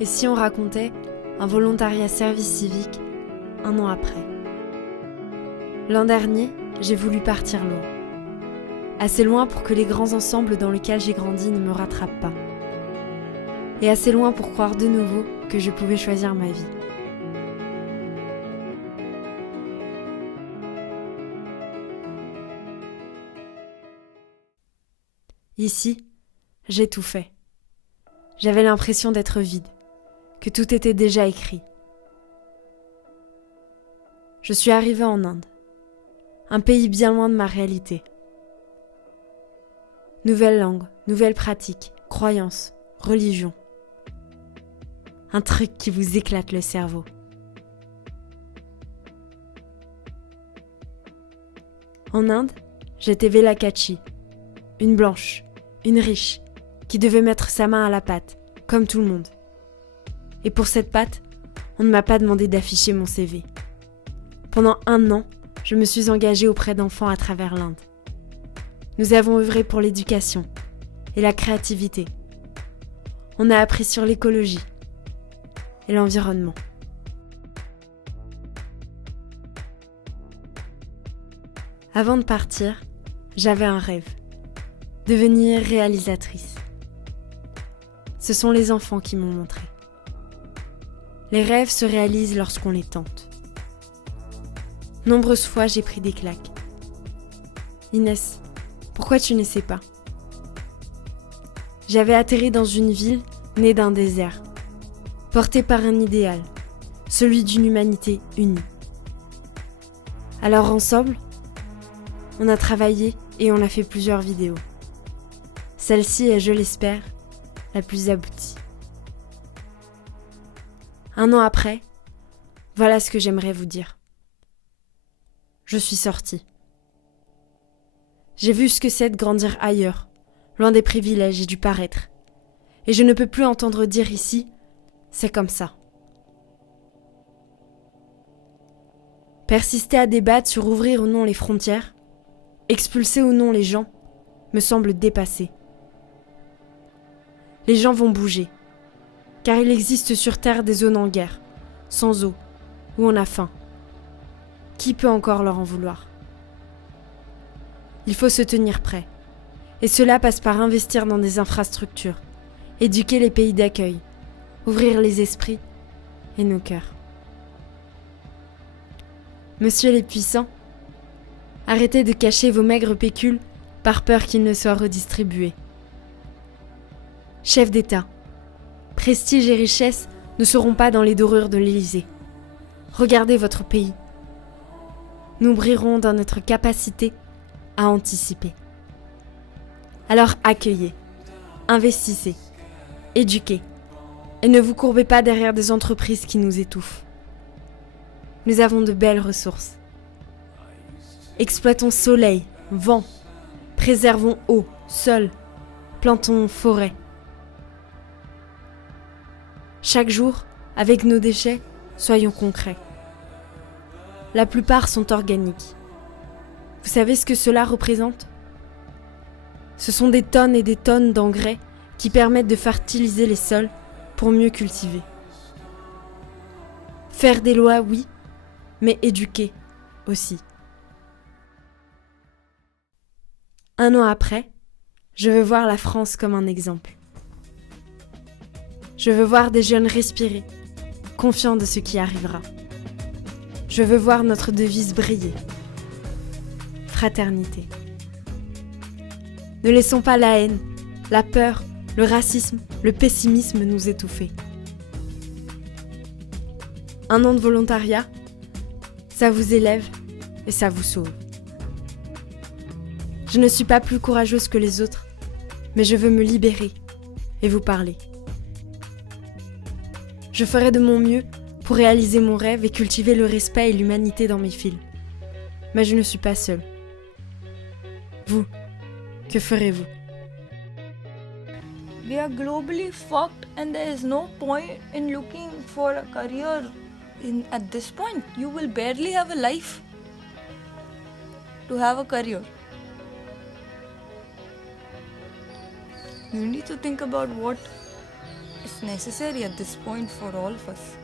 Et si on racontait un volontariat service civique 1 an après? L'an dernier, j'ai voulu partir loin. Assez loin pour que les grands ensembles dans lesquels j'ai grandi ne me rattrapent pas. Et assez loin pour croire de nouveau que je pouvais choisir ma vie. Ici, j'ai tout fait. J'avais l'impression d'être vide, que tout était déjà écrit. Je suis arrivée en Inde, un pays bien loin de ma réalité. Nouvelle langue, nouvelles pratiques, croyances, religion. Un truc qui vous éclate le cerveau. En Inde, j'étais Velakachi, une blanche, une riche, qui devait mettre sa main à la pâte, comme tout le monde. Et pour cette pâte, on ne m'a pas demandé d'afficher mon CV. Pendant 1 an, je me suis engagée auprès d'enfants à travers l'Inde. Nous avons œuvré pour l'éducation et la créativité. On a appris sur l'écologie et l'environnement. Avant de partir, j'avais un rêve, devenir réalisatrice. Ce sont les enfants qui m'ont montré. Les rêves se réalisent lorsqu'on les tente. Nombreuses fois, j'ai pris des claques. Inès, pourquoi tu ne sais pas? J'avais atterri dans une ville née d'un désert, portée par un idéal, celui d'une humanité unie. Alors ensemble, on a travaillé et on a fait plusieurs vidéos. Celle-ci est, je l'espère, la plus aboutie. 1 an après, voilà ce que j'aimerais vous dire. Je suis sortie. J'ai vu ce que c'est de grandir ailleurs, loin des privilèges et du paraître. Et je ne peux plus entendre dire ici, c'est comme ça. Persister à débattre sur ouvrir ou non les frontières, expulser ou non les gens, me semble dépassé. Les gens vont bouger, car il existe sur Terre des zones en guerre, sans eau, où on a faim. Qui peut encore leur en vouloir? Il faut se tenir prêt. Et cela passe par investir dans des infrastructures, éduquer les pays d'accueil, ouvrir les esprits et nos cœurs. Monsieur les puissants, arrêtez de cacher vos maigres pécules par peur qu'ils ne soient redistribués. Chefs d'État, prestige et richesse ne seront pas dans les dorures de l'Élysée. Regardez votre pays. Nous brillerons dans notre capacité à anticiper. Alors accueillez, investissez, éduquez, et ne vous courbez pas derrière des entreprises qui nous étouffent. Nous avons de belles ressources. Exploitons soleil, vent, préservons eau, sol, plantons forêt. Chaque jour, avec nos déchets, soyons concrets. La plupart sont organiques. Vous savez ce que cela représente? Ce sont des tonnes et des tonnes d'engrais qui permettent de fertiliser les sols pour mieux cultiver. Faire des lois, oui, mais éduquer aussi. 1 an après, je veux voir la France comme un exemple. Je veux voir des jeunes respirer, confiants de ce qui arrivera. Je veux voir notre devise briller. Fraternité. Ne laissons pas la haine, la peur, le racisme, le pessimisme nous étouffer. 1 an de volontariat, ça vous élève et ça vous sauve. Je ne suis pas plus courageuse que les autres, mais je veux me libérer et vous parler. Je ferai de mon mieux pour réaliser mon rêve et cultiver le respect et l'humanité dans mes films. Mais je ne suis pas seule. Vous, que ferez-vous? We are globally fucked and there is no point in looking for a career. At this point, you will barely have a life to have a career. You need to think about what it's necessary at this point for all of us.